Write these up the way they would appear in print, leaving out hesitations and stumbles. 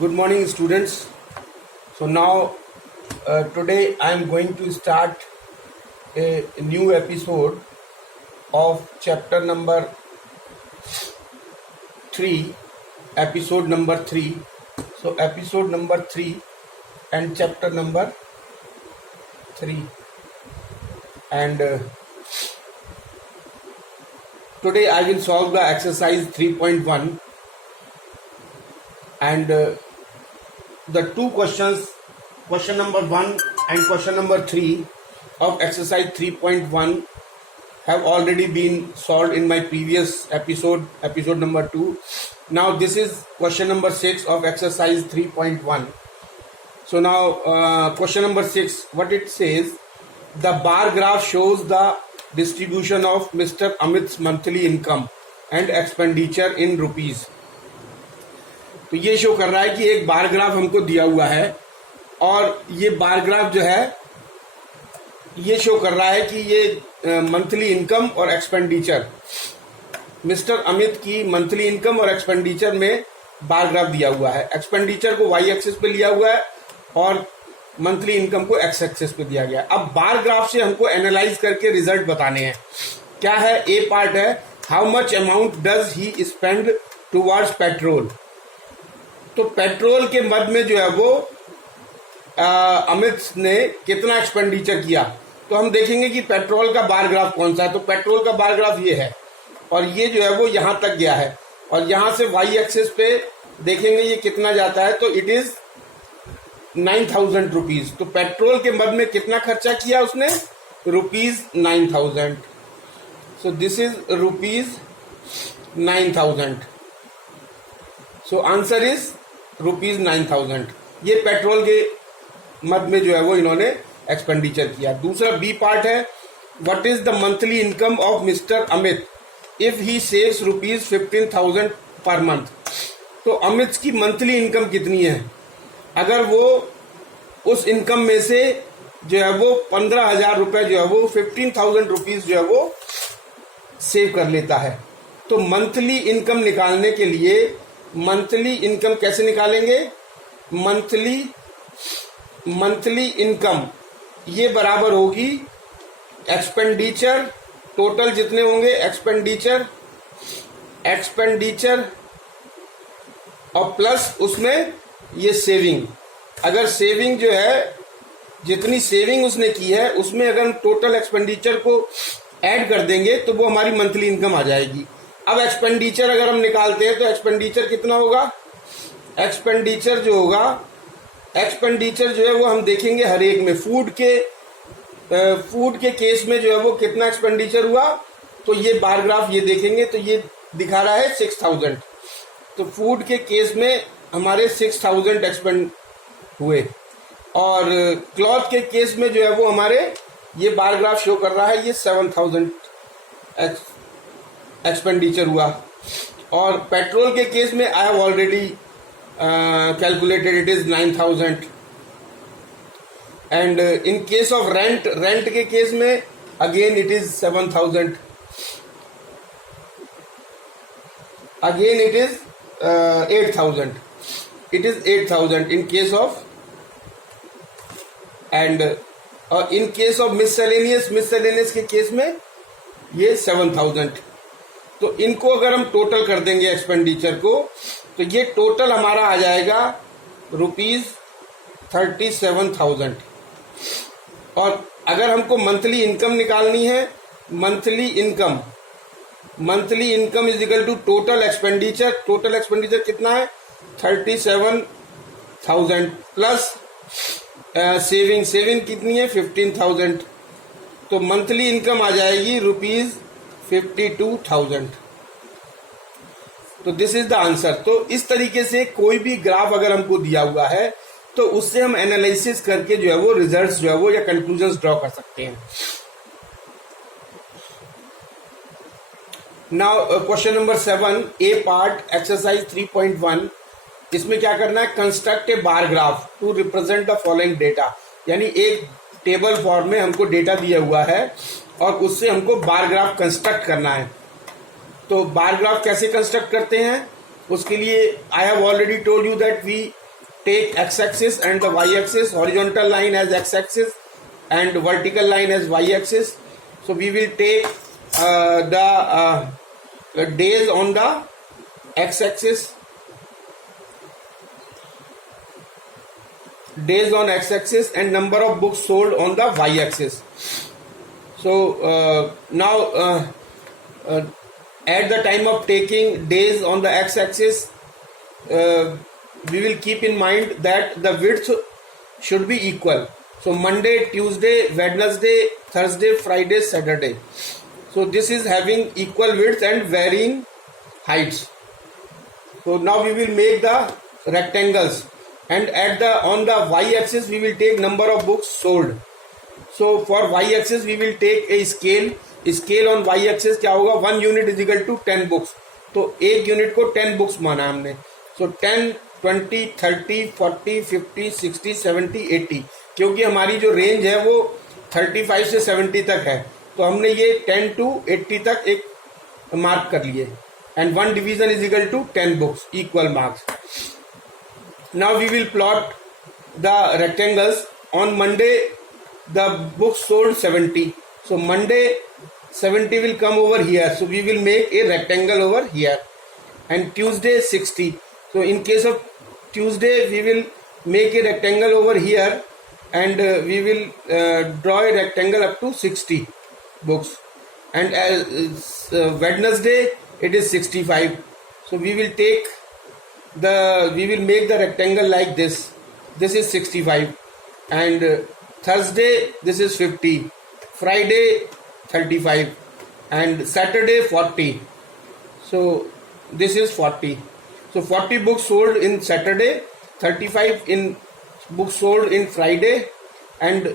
Good morning, students. So now, today I am going to start a new episode of chapter number 3, episode number 3. So episode number 3 and chapter number 3. And today I will solve the exercise 3.1 and the two questions, question number 1 and question number 3 of exercise 3.1 have already been solved in my previous episode number 2. Now this is question number 6 of exercise 3.1. So now question number 6, what it says, the bar graph shows the distribution of Mr. Amit's monthly income and expenditure in rupees. तो ये शो कर रहा है कि एक bar graph हमको दिया हुआ है और ये बार ग्राफ जो है ये शो कर रहा है कि ये मंथली इनकम और एक्सपेंडिचर, मिस्टर अमित की मंथली इनकम और एक्सपेंडिचर में बार ग्राफ दिया हुआ है। एक्सपेंडिचर को वाई एक्सिस पे लिया हुआ है और मंथली इनकम को एक्स एक्सिस पे दिया गया है। अब बार ग्राफ से हमको एनालाइज करके रिजल्ट बताने हैं। क्या है? ए पार्ट है, how much amount does he spend towards petrol. तो पेट्रोल के मद में जो है वो अमित ने कितना एक्सपेंडिचर किया, तो हम देखेंगे कि पेट्रोल का बार ग्राफ कौन सा है। तो पेट्रोल का बार ग्राफ ये है और ये जो है वो यहां तक गया है और यहां से वाई एक्सिस पे देखेंगे ये कितना जाता है, तो इट इज 9,000 रुपीज। तो पेट्रोल के मद में कितना खर्चा किया उसने? रुपीज 9,000। So this is rupees 9,000। So answer is rupees 9,000। ये पेट्रोल के मद में जो है वो इन्होंने एक्सपेंडिचर किया। दूसरा बी पार्ट है, what is the monthly income of mister Amit if he saves rupees 15,000 per month. तो अमित की मंथली इनकम कितनी है? अगर वो उस इनकम में से जो है वो 15,000 रुपए जो है वो 15,000 रुपीज जो है वो सेव कर लेता है, तो मंथली इनकम निकालने के लिए मंथली इनकम कैसे निकालेंगे? मंथली इनकम ये बराबर होगी एक्सपेंडिचर, टोटल जितने होंगे एक्सपेंडिचर और प्लस उसमें ये सेविंग। अगर सेविंग जो है, जितनी सेविंग उसने की है उसमें अगर हम टोटल एक्सपेंडिचर को ऐड कर देंगे तो वो हमारी मंथली इनकम आ जाएगी। अब एक्सपेंडिचर अगर हम निकालते हैं तो एक्सपेंडिचर कितना होगा? एक्सपेंडिचर जो होगा, एक्सपेंडिचर जो है वो हम देखेंगे हर एक में। फूड के केस में जो है वो कितना एक्सपेंडिचर हुआ, तो ये बार ग्राफ ये देखेंगे तो ये दिखा रहा है 6,000। तो फूड के केस में हमारे 6,000 एक्सपेंड हुए और क्लॉथ के केस में जो है वो हमारे ये बार ग्राफ शो कर रहा है ये 7,000 एक्सपेंडिचर हुआ। और पेट्रोल के केस में I have already calculated, it is 9,000। And in case of rent के केस में again it is 7,000, again it is 8,000, it is 8,000 in case of, and in case of miscellaneous के केस में ये 7,000। तो इनको अगर हम टोटल कर देंगे एक्सपेंडिचर को, तो ये टोटल हमारा आ जाएगा रुपीज 37,000। और अगर हमको मंथली इनकम निकालनी है, monthly income is equal to total expenditure. Total expenditure कितना है? 37,000 प्लस सेविंग कितनी है? 15,000। तो मंथली इनकम आ जाएगी रुपीज 52,000। तो दिस इज द आंसर। तो इस तरीके से कोई भी ग्राफ अगर हमको दिया हुआ है तो उससे हम एनालिसिस करके जो है वो रिजल्ट्स जो है वो या कंक्लूजन्स ड्रॉ कर सकते हैं। Now question number 7, A part exercise 3.1। इसमें क्या करना है? Construct a bar graph to represent the following data. यानी एक टेबल फॉर्म में हमको डेटा दिया हुआ है और उससे हमको बार ग्राफ कंस्ट्रक्ट करना है। तो बार ग्राफ कैसे कंस्ट्रक्ट करते हैं? उसके लिए I have already told you that we take x-axis and the y-axis, horizontal line as x-axis and vertical line as y-axis. So we will take the days on the x-axis, days on x-axis, and number of books sold on the y-axis. So now at the time of taking days on the x-axis, we will keep in mind that the width should be equal. So Monday, Tuesday, Wednesday, Thursday, Friday, Saturday. So this is having equal width and varying heights. So now we will make the rectangles, and on the y-axis we will take number of books sold. So for y-axis we will take a scale. Scale on Y axis क्या होगा, 1 unit is equal to 10 books. तो एक यूनिट को 10 बुक्स माना हमने. सो 10, 20, 30, 40, 50, 60, 70, 80, क्योंकि हमारी जो रेंज है वो 35 से 70 तक है, तो हमने ये 10 to 80 तक एक मार्क कर लिए. And 1 division is equal to 10 books, equal marks. Now we will plot the rectangles. On Monday the books sold 70. So Monday 70 will come over here, so we will make a rectangle over here. And Tuesday 60. So in case of Tuesday we will make a rectangle over here, and we will draw a rectangle up to 60 books. And as Wednesday it is 65. So we will make the rectangle like this. This is 65, and Thursday this is 50. Friday 35, and Saturday 40. So this is 40. So 40 books sold in Saturday, 35 in books sold in Friday, and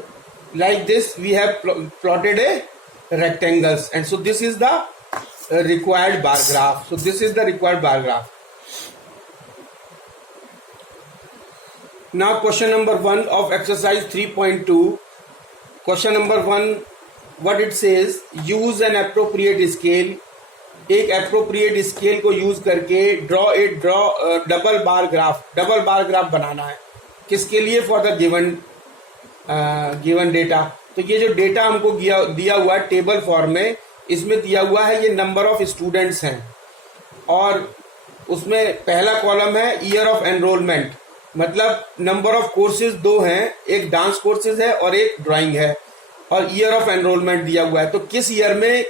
like this we have plotted a rectangles. And so this is the required bar graph. So this is the required bar graph. Now question number 1 of exercise 3.2. Question number 1, what it says, use an appropriate scale. एक appropriate scale को यूज करके draw double bar graph बनाना है. किसके लिए? For the given data. तो ये जो डेटा हमको दिया हुआ है टेबल फॉर्म में, इसमें दिया हुआ है ये नंबर ऑफ स्टूडेंट्स हैं, और उसमें पहला कॉलम है ईयर ऑफ एनरोलमेंट, मतलब नंबर ऑफ कोर्सेज 2 हैं, एक डांस कोर्सेज है और एक ड्राइंग है, और ईयर ऑफ एनरोलमेंट दिया हुआ है. तो किस ईयर में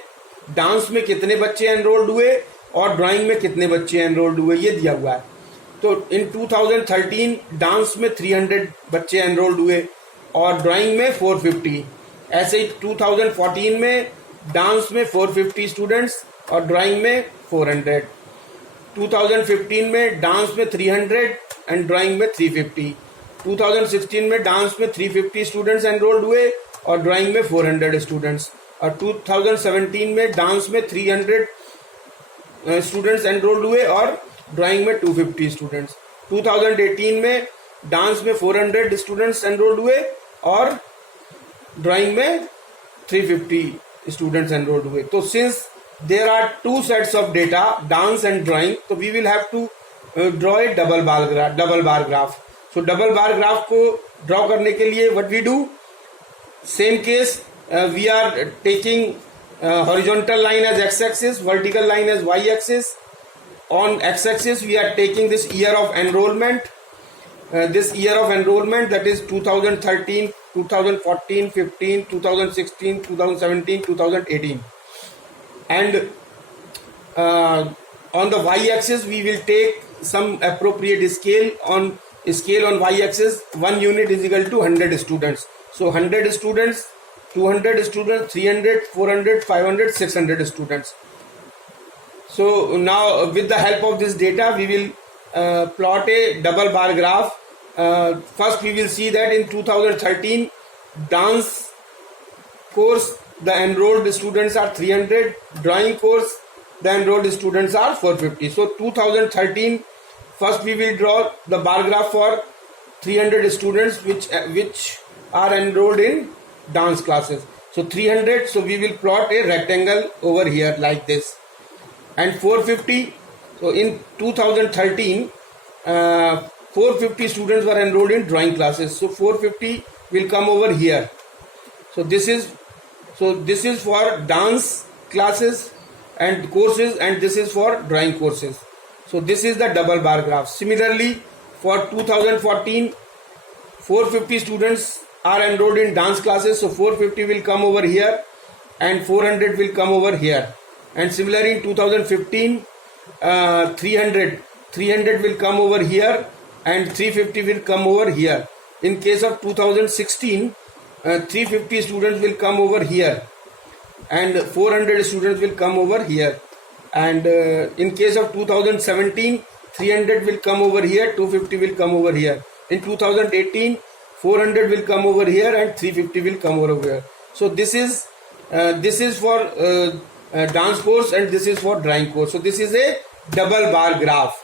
डांस में कितने बच्चे एनरोल्ड हुए और ड्राइंग में कितने बच्चे एनरोल्ड हुए, ये दिया हुआ है. तो इन 2013 डांस में 300 बच्चे एनरोल्ड हुए और ड्राइंग में 450. ऐसे ही 2014 में डांस में 450 स्टूडेंट्स और ड्राइंग में 400. 2015 में डांस में 300 एंड ड्राइंग में 350. 2016 में डांस में 350 स्टूडेंट्स एनरोल्ड हुए और ड्राइंग में 400 स्टूडेंट्स. और 2017 में डांस में 300 स्टूडेंट्स एनरोल्ड हुए और ड्राइंग में 250 स्टूडेंट्स. 2018 में डांस में 400 स्टूडेंट्स एनरोल्ड हुए और ड्राइंग में 350 स्टूडेंट्स एनरोल्ड हुए. तो since there are 2 sets of data, dance and drawing, so we will have to draw a double bar graph. So double bar graph को draw करने के लिए what we do, same case, we are taking horizontal line as x-axis, vertical line as y-axis. On x-axis we are taking this year of enrollment, that is 2013, 2014, 15, 2016, 2017, 2018. And on the y-axis we will take some appropriate scale. On y-axis 1 unit is equal to 100 students. So 100 students, 200 students, 300, 400, 500, 600 students. So now with the help of this data we will plot a double bar graph. First we will see that in 2013 dance course the enrolled students are 300, drawing course the enrolled students are 450. So 2013 first we will draw the bar graph for 300 students which are enrolled in dance classes. So 300, so we will plot a rectangle over here like this. And 450, so in 2013 450 students were enrolled in drawing classes. So 450 will come over here. So this is for dance classes and courses, and this is for drawing courses. So this is the double bar graph. Similarly, for 2014, 450 students are enrolled in dance classes. So 450 will come over here and 400 will come over here. And similarly in 2015, 300 will come over here and 350 will come over here. In case of 2016, 350 students will come over here and 400 students will come over here. And in case of 2017, 300 will come over here, 250 will come over here. In 2018, 400 will come over here and 350 will come over here. So this is for dance course and this is for drawing course. So this is a double bar graph.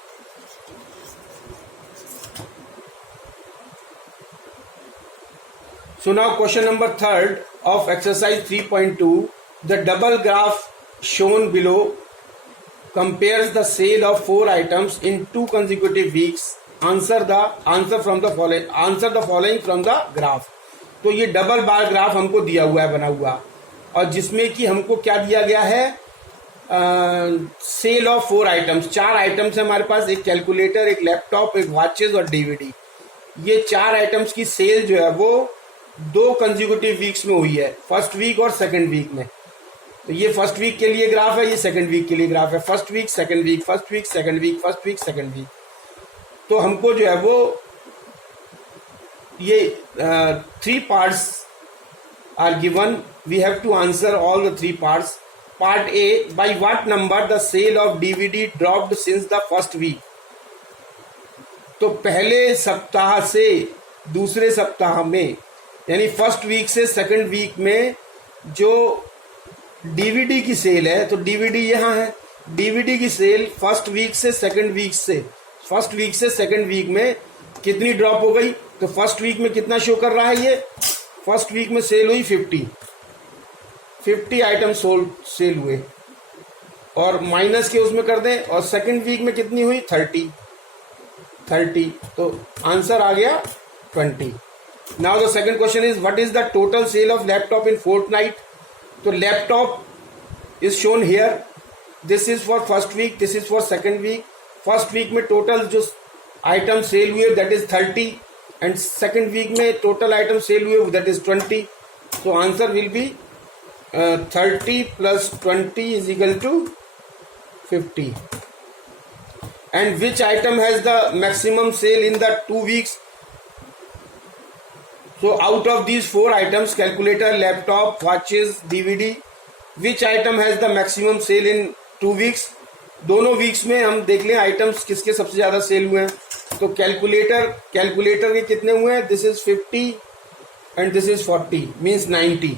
So now question number 3 of exercise 3.2. The double graph shown below compares the sale of 4 items in 2 consecutive weeks. Answer the following from the graph. तो ये double bar graph हमको दिया हुआ है, बना हुआ, और जिसमें कि हमको क्या दिया गया है, सेल ऑफ 4 आइटम्स. 4 आइटम्स है हमारे पास, एक कैलकुलेटर, एक लैपटॉप, एक वॉचेस और डीवीडी. ये 4 आइटम्स की सेल जो है वो 2 कंसेक्यूटिव वीक्स में हुई है, फर्स्ट वीक और सेकंड वीक में. तो ये फर्स्ट वीक के लिए ग्राफ है, ये सेकंड वीक के लिए ग्राफ है. First week second week, first week second week, first week second week. तो हमको जो है वो ये 3 parts are given. We have to answer all the 3 parts. Part A, by what number the sale of DVD dropped since the first week. तो पहले सप्ताह से दूसरे सप्ताह में, यानी फर्स्ट वीक से सेकंड वीक में जो डीवीडी की सेल है, तो डीवीडी यहाँ है, डीवीडी की सेल फर्स्ट वीक से सेकंड वीक में कितनी ड्रॉप हो गई. तो फर्स्ट वीक में कितना शो कर रहा है, ये फर्स्ट वीक में सेल हुई 50 आइटम सेल हुए, और माइनस के उसमें कर दें, और सेकंड वीक में कितनी हुई 30. तो आंसर आ गया 20. Now the second question is what is the total sale of laptop in fortnight. तो laptop is shown here. This is for first week, this is for second week. First week में total जो item sale हुए that is 30, and second week में total item sale हुए that is 20. So answer will be 30 plus 20 is equal to 50. And which item has the maximum sale in the 2 weeks? So out of these 4 items, calculator, laptop, watches, DVD, which item has the maximum sale in 2 weeks? दोनों वीक्स में हम देख लें आइटम्स किसके सबसे ज्यादा सेल हुए हैं. तो कैलकुलेटर के कितने हुए हैं, this is 50 and this is 40, मीन्स 90.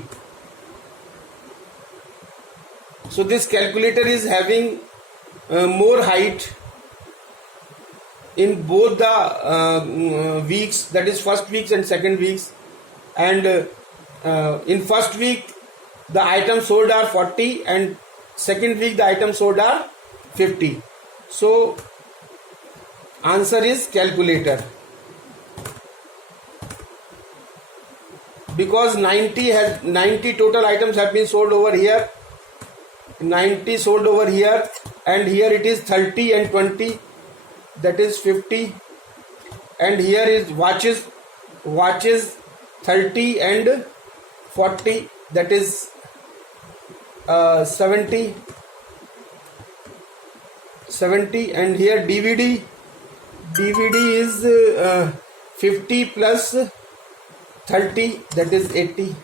So this calculator is having more height in both the weeks, that is first weeks and second weeks. And in first week the items sold are 40 and second week the items sold are 50. So answer is calculator, because 90 total items have been sold over here. 90 sold over here, and here it is 30 and 20, that is 50, and here is watches 30 and 40, that is 70, and here DVD is 50 plus 30, that is 80.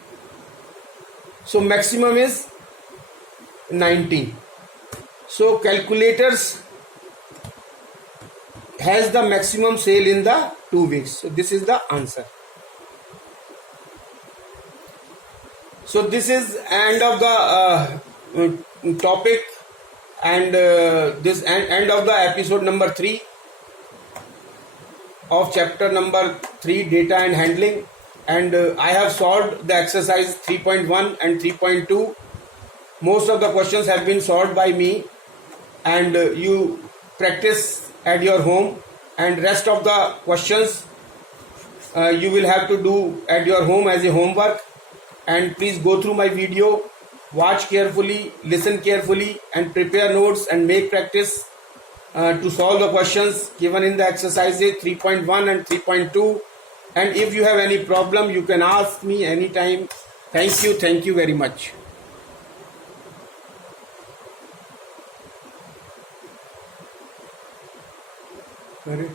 So maximum is 90. So calculators has the maximum sale in the 2 weeks. So this is the answer. So this is end of the topic, and this end of the episode number 3 of chapter number 3, data and handling. And I have solved the exercise 3.1 and 3.2. Most of the questions have been solved by me, and you practice at your home. and rest of the questions you will have to do at your home as a homework. And please go through my video, watch carefully, listen carefully, and prepare notes and make practice to solve the questions given in the exercises 3.1 and 3.2. And if you have any problem, you can ask me anytime. Thank you very much. Ready?